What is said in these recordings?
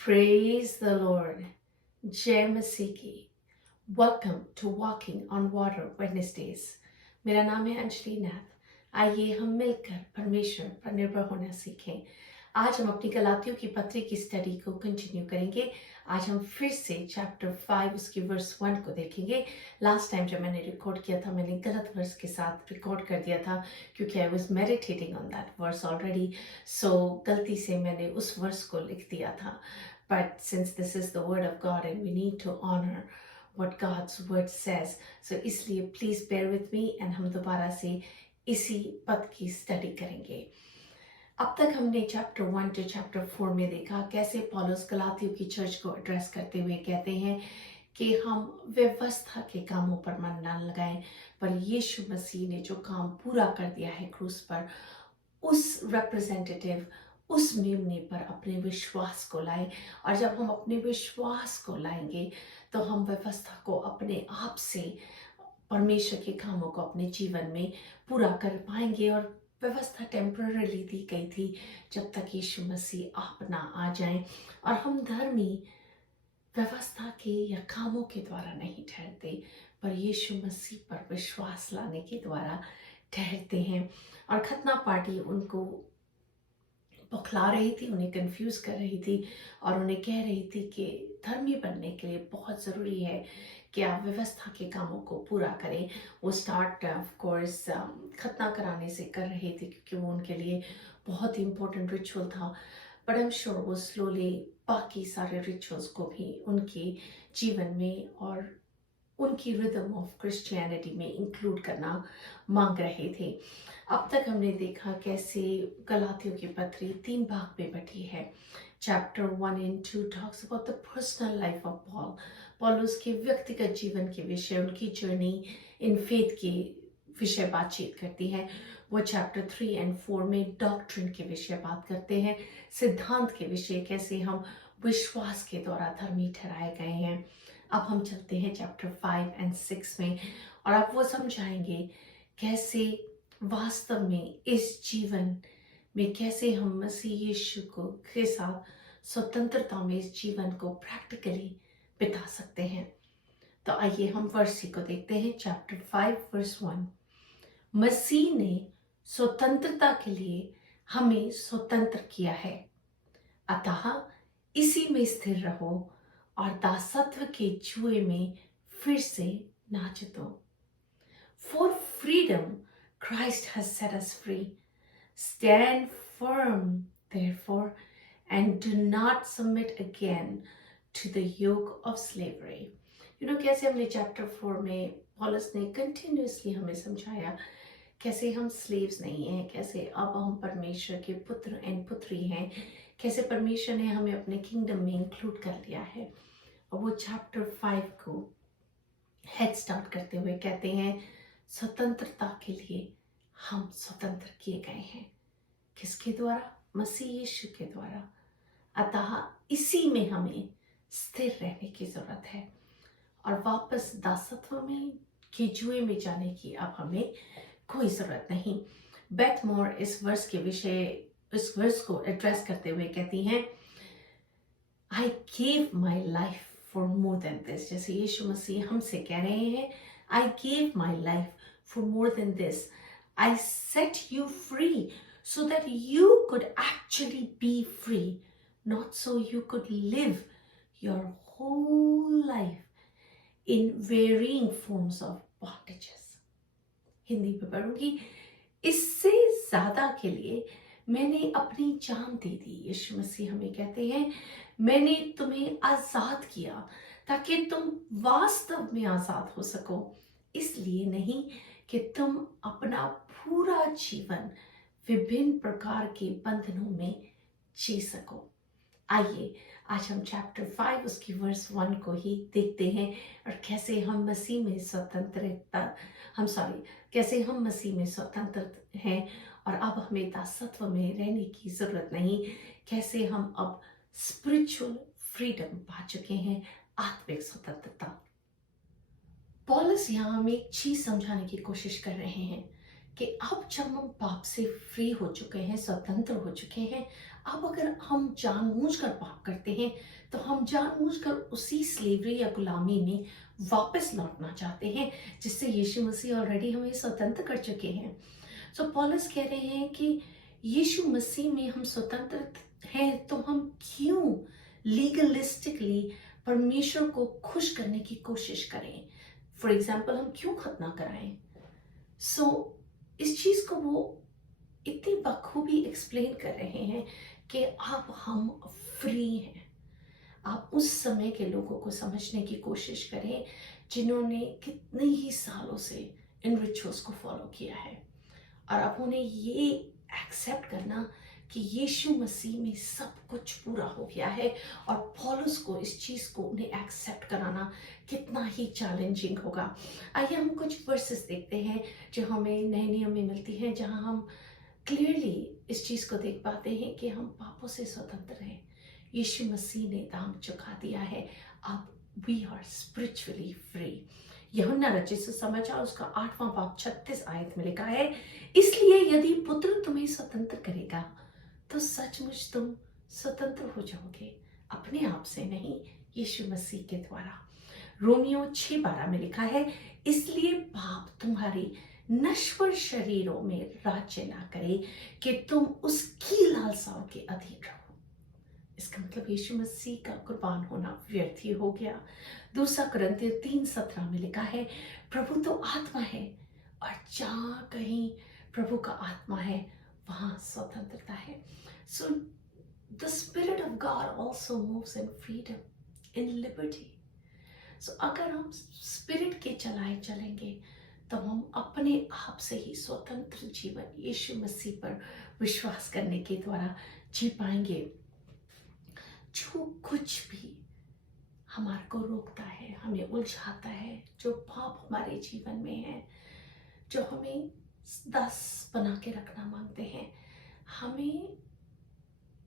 Praise the Lord. जय मसीह की। Welcome to walking on water Wednesdays. मेरा नाम है अंजलि नाथ। आइए हम मिलकर परमेश्वर पर निर्भर होना सीखें। आज हम अपनी गलातियों की पत्री की स्टडी को कंटिन्यू करेंगे। आज हम फिर से चैप्टर 5 उसकी वर्स 1 को देखेंगे। लास्ट टाइम जब मैंने रिकॉर्ड किया था मैंने गलत वर्स के साथ रिकॉर्ड कर दिया था क्योंकि I was meditating on that verse already. So गलती से मैंने उस वर्स को लिख दिया था। But since this is the word of God and we need to honor what God's word says, so इसलिए please bear with me and हम दोबारा से इसी पद की स्टडी करेंगे। अब तक हमने चैप्टर 1 to चैप्टर 4 में देखा कैसे पौलुस गलातियों की चर्च को एड्रेस करते हुए कहते हैं कि हम व्यवस्था के कामों पर मन न लगाएं, पर यीशु मसीह ने जो काम पूरा कर दिया है क्रूस पर, उस रिप्रेजेंटेटिव उस मेमने पर अपने विश्वास को लाएं। और जब हम अपने विश्वास को लाएंगे तो हम व्यवस्था को अपने आप से परमेश्वर के कामों को अपने जीवन में पूरा कर पाएंगे। और व्यवस्था टेम्पररीली दी गई थी जब तक यीशु मसीह आप ना आ जाएं। और हम धर्मी व्यवस्था के या कामों के द्वारा नहीं ठहरते, पर यीशु मसीह पर विश्वास लाने के द्वारा ठहरते हैं। और खतना पार्टी उनको बौखला रही थी, उन्हें कंफ्यूज कर रही थी और उन्हें कह रही थी कि धर्मी बनने के लिए बहुत ज़रूरी है कि आप व्यवस्था के कामों को पूरा करें। वो स्टार्ट ऑफ कोर्स खतना कराने से कर रहे थे क्योंकि वो उनके लिए बहुत ही इम्पोर्टेंट रिचुअल था। बट आई एम श्योर वो स्लोली बाकी सारे रिचुअल्स को भी उनके जीवन में और उनकी रिदम ऑफ क्रिश्चियनिटी में इंक्लूड करना मांग रहे थे। अब तक हमने देखा कैसे गलातियों की पत्री 3 भाग में बटी है। Chapter 1 and 2 talks about the personal life of Paul. पौलुस के व्यक्तिगत जीवन के विषय, उनकी जर्नी इन फेथ के विषय बातचीत करती है। वो चैप्टर 3 and 4 में डॉक्ट्रिन के विषय बात करते हैं, सिद्धांत के विषय, कैसे हम विश्वास के द्वारा धर्मी ठहराए गए हैं। अब हम चलते हैं चैप्टर 5 and 6 में और अब वो समझाएंगे कैसे वास्तव में इस जीवन में कैसे हम मसीह यीशु को के साथ स्वतंत्रता में इस जीवन को प्रैक्टिकली बिता सकते हैं। तो आइए हम वर्स को देखते हैं। Chapter 5 verse 1। मसीह ने स्वतंत्रता के लिए हमें स्वतंत्र किया है, अतः इसी में स्थिर रहो और दासत्व के जुए में फिर से ना जितो। For freedom Christ has set us free. Stand firm, therefore, and do not submit again to the yoke of slavery. कैसे हमने चैप्टर 4 में पौलुस ने कंटिन्यूसली हमें समझाया कैसे हम स्लेव्स नहीं हैं, कैसे अब हम परमेश्वर के पुत्र एंड पुत्री हैं, कैसे परमेश्वर ने हमें अपने किंगडम में इंक्लूड कर लिया है। और वो चैप्टर 5 को हेड स्टार्ट करते हुए कहते हैं स्वतंत्रता के लिए हम स्वतंत्र किए गए हैं। किसके द्वारा? मसीह यीशु के द्वारा। अतः इसी में हमें स्थिर रहने की जरूरत है और वापस दासत्व में के जुए में जाने की अब हमें कोई जरूरत नहीं। बेथ मोर इस वर्स के विषय, इस वर्स को एड्रेस करते हुए कहती हैं I gave my life for more than this. जैसे यीशु मसीह हमसे कह रहे हैं I gave my life for more than this. I set you free so that you could actually be free, not so you could live your whole life in varying forms of bondages. Hindi में पढ़ूंगी। इससे ज्यादा के लिए मैंने अपनी जान दे दी। यीशु मसीह हमें कहते हैं मैंने तुम्हें आजाद किया ताकि तुम वास्तव में आजाद हो सको, इसलिए नहीं कि तुम अपना पूरा जीवन विभिन्न प्रकार के बंधनों में जी सको। आइए आज हम चैप्टर 5 उसकी वर्स 1 को ही देखते हैं और कैसे हम मसीह में कैसे हम मसीह में स्वतंत्र हैं और अब हमें दासत्व में रहने की ज़रूरत नहीं, कैसे हम अब स्पिरिचुअल फ्रीडम पा चुके हैं, आत्मिक स्वतंत्रता। पौलुस यहाँ हमें एक चीज समझाने की कोशिश कर रहे हैं कि अब जब हम पाप से फ्री हो चुके हैं, स्वतंत्र हो चुके हैं, अब अगर हम जानबूझकर पाप करते हैं तो हम जानबूझकर उसी स्लेवरी या गुलामी में वापस लौटना चाहते हैं जिससे यीशु मसीह ऑलरेडी हमें स्वतंत्र कर चुके हैं। सो पौलुस कह रहे हैं कि यीशु मसीह में हम स्वतंत्र हैं तो हम क्यों लीगलिस्टिकली परमेश्वर को खुश करने की कोशिश करें। फॉर एग्जाम्पल, हम क्यों खतना कराएं। इस चीज को वो इतनी बखूबी एक्सप्लेन कर रहे हैं कि अब हम फ्री हैं। आप उस समय के लोगों को समझने की कोशिश करें जिन्होंने कितने ही सालों से इन रिचुअल्स को फॉलो किया है और अब उन्हें ये एक्सेप्ट करना कि यीशु मसीह में सब कुछ पूरा हो गया है और पौलुस को इस चीज को उन्हें एक्सेप्ट कराना कितना ही चैलेंजिंग होगा। आइए हम कुछ वर्सेस देखते हैं जो हमें नए नियम में मिलती हैं, जहां हम क्लियरली इस चीज को देख पाते हैं कि हम पापों से स्वतंत्र हैं। यीशु मसीह ने दाम चुका दिया है, अब वी आर स्पिरिचुअली फ्री। यूहन्ना रचित सुसमाचार उसका 8वां बाब 36 आयत में लिखा है, इसलिए यदि पुत्र तुम्हें स्वतंत्र करेगा तो सचमुच तुम स्वतंत्र हो जाओगे, अपने आप से नहीं, यीशु मसीह के द्वारा। रोमियो 6:12 में लिखा है, इसलिए पाप तुम्हारी नश्वर शरीरों में राज्य ना करे कि तुम उसकी लालसाओं के अधीन रहो। इसका मतलब यीशु मसीह का कुर्बान होना व्यर्थ ही हो गया। दूसरा कुरिन्थियों 3:17 में लिखा है, प्रभु तो आत्मा है और जहाँ कहीं प्रभु का आत्मा है वहां स्वतंत्रता है। So the spirit of God also moves in freedom, in liberty. So अगर हम स्पिरिट के चलाए चलेंगे तो हम अपने आप से ही स्वतंत्र जीवन यीशु मसीह पर विश्वास करने के द्वारा जी पाएंगे। जो कुछ भी हमारे को रोकता है, हमें उलझाता है, जो पाप हमारे जीवन में है, जो हमें दास बना के रखना मांगते हैं, हमें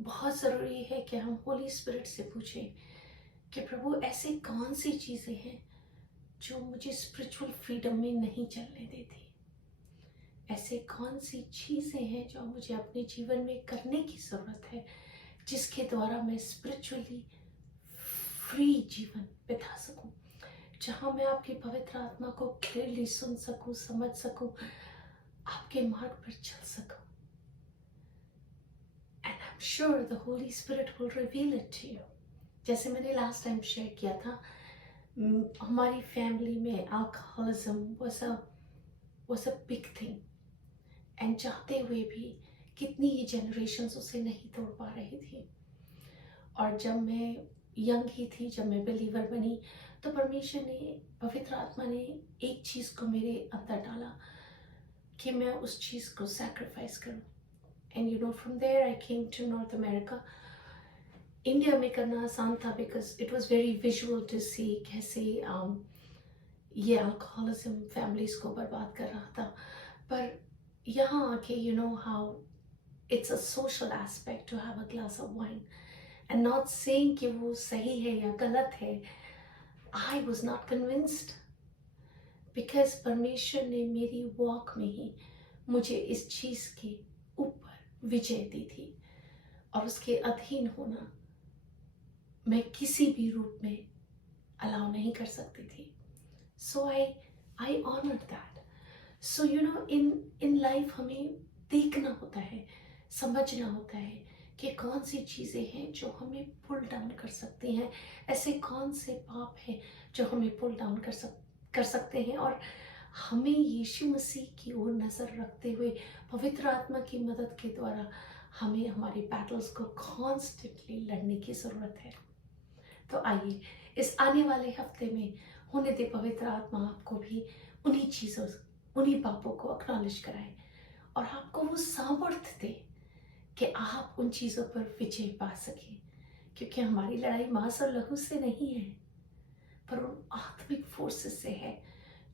बहुत ज़रूरी है कि हम होली स्पिरिट से पूछें कि प्रभु ऐसी कौन सी चीज़ें हैं जो मुझे स्पिरिचुअल फ्रीडम में नहीं चलने देती, ऐसे कौन सी चीज़ें हैं जो मुझे अपने जीवन में करने की ज़रूरत है जिसके द्वारा मैं स्पिरिचुअली फ्री जीवन बिता सकूं, जहां मैं आपकी पवित्र आत्मा को क्लियरली सुन सकूं, समझ सकूं, आपके मार्ग पर चल सकूं। And I am sure the Holy Spirit will reveal it to you. जैसे मैंने लास्ट टाइम शेयर किया था, हमारी फैमिली में alcoholism was a big thing, and चाहते हुए भी कितनी ही जनरेशन्स उसे नहीं तोड़ पा रही थी। और जब मैं यंग ही थी, जब मैं बिलीवर बनी, तो परमेश्वर ने, पवित्र आत्मा ने एक चीज़ को मेरे अंदर डाला कि मैं उस चीज़ को सैक्रिफाइस करूं। And you know, from there I came to North America. India में करना आसान था because it was very visual to see कैसे ये अल्कोहलिज्म फैमिलीज को बर्बाद कर रहा था। पर यहाँ आके you know how it's a social aspect to have a glass of wine, and not saying कि वो सही है या गलत है। I was not convinced because परमेश्वर ने मेरी वॉक में ही मुझे इस चीज़ के ऊपर विजय दी थी और उसके अधीन होना मैं किसी भी रूप में अलाउ नहीं कर सकती थी। So I honour that. So you know, in life हमें देखना होता है, समझना होता है कि कौन सी चीज़ें हैं जो हमें पुल डाउन कर सकती हैं, ऐसे कौन से पाप हैं जो हमें पुल डाउन कर सकते हैं। और हमें यीशु मसीह की ओर नज़र रखते हुए पवित्र आत्मा की मदद के द्वारा हमें हमारे बैटल्स को कॉन्स्टेंटली लड़ने की ज़रूरत है। तो आइए इस आने वाले हफ्ते में होने दे पवित्र आत्मा आपको भी उन्हीं चीज़ों, उन्हीं पापों को एक्नॉलेज कराए और आपको वो सामर्थ्य दे कि आप उन चीज़ों पर विजय पा सकें, क्योंकि हमारी लड़ाई मांस और लहू से नहीं है, पर उन आत्मिक फोर्सेस से है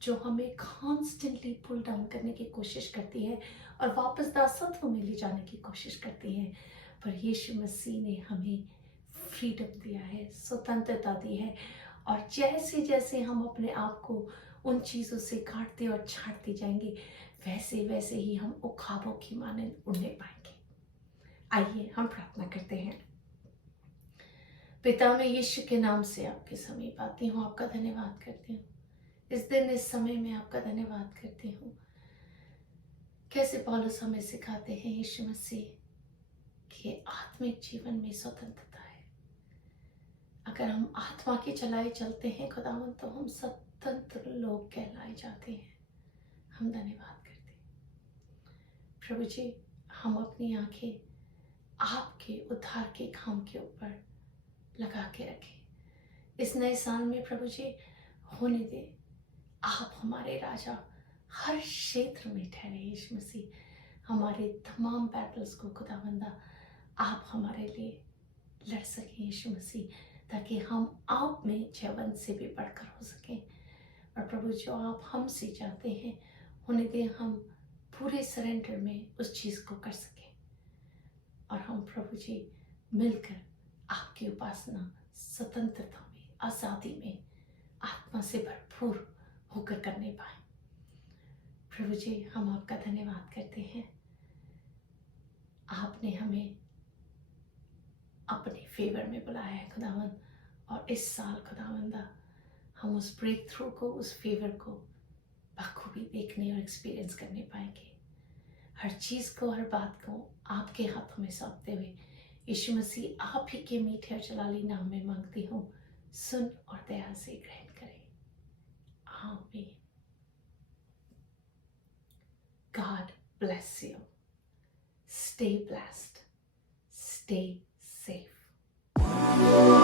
जो हमें कॉन्स्टेंटली पुल डाउन करने की कोशिश करती है और वापस दासत्व में ले जाने की कोशिश करती है। पर यीशु मसीह ने हमें फ्रीडम दिया है, स्वतंत्रता दी है, और जैसे जैसे हम अपने आप को उन चीज़ों से काटते और छाटते जाएंगे, वैसे वैसे ही हम उखाबों की मानंद उड़ने पाएंगे। आइए हम प्रार्थना करते हैं। पिता, मैं यीशु के नाम से आपके समीप आती हूँ, आपका धन्यवाद करती हूँ। इस दिन इस समय में आपका धन्यवाद करती हूँ। कैसे पौलुस हमें सिखाते हैं यीशु मसीह कि आत्मिक जीवन में स्वतंत्रता है। अगर हम आत्मा के चलाए चलते हैं खुदावन, तो हम स्वतंत्र लोग कहलाए जाते हैं। हम धन्यवाद करते हैं प्रभु जी। हम अपनी आंखें आपके उद्धार के काम के ऊपर लगा के रखें। इस नए साल में प्रभु जी होने दे आप हमारे राजा, हर क्षेत्र में ठहरे यीशु मसीह। हमारे तमाम बैटल्स को खुदावंदा आप हमारे लिए लड़ सकें यीशु मसीह, ताकि हम आप में जयवंत से भी बढ़कर हो सकें। और प्रभु जो आप हमसे चाहते हैं होने दें, हम पूरे सरेंडर में उस चीज़ को कर सकें, और हम प्रभु जी मिलकर आपकी उपासना स्वतंत्रता में, आज़ादी में, आत्मा से भरपूर होकर करने पाए। प्रभु जी हम आपका धन्यवाद करते हैं। आपने हमें अपने फेवर में बुलाया है खुदावन, और इस साल खुदावंदा हम उस ब्रेक थ्रू को, उस फेवर को बखूबी देखने और एक्सपीरियंस करने पाएंगे। हर चीज़ को, हर बात को आपके हाथों में सौंपते हुए यीशु मसीह आप ही के मीठे और जलाली नाम में मांगती हूँ, सुन और दया से ग्रहण करें। आमीन। God bless you. Stay blessed. Stay safe.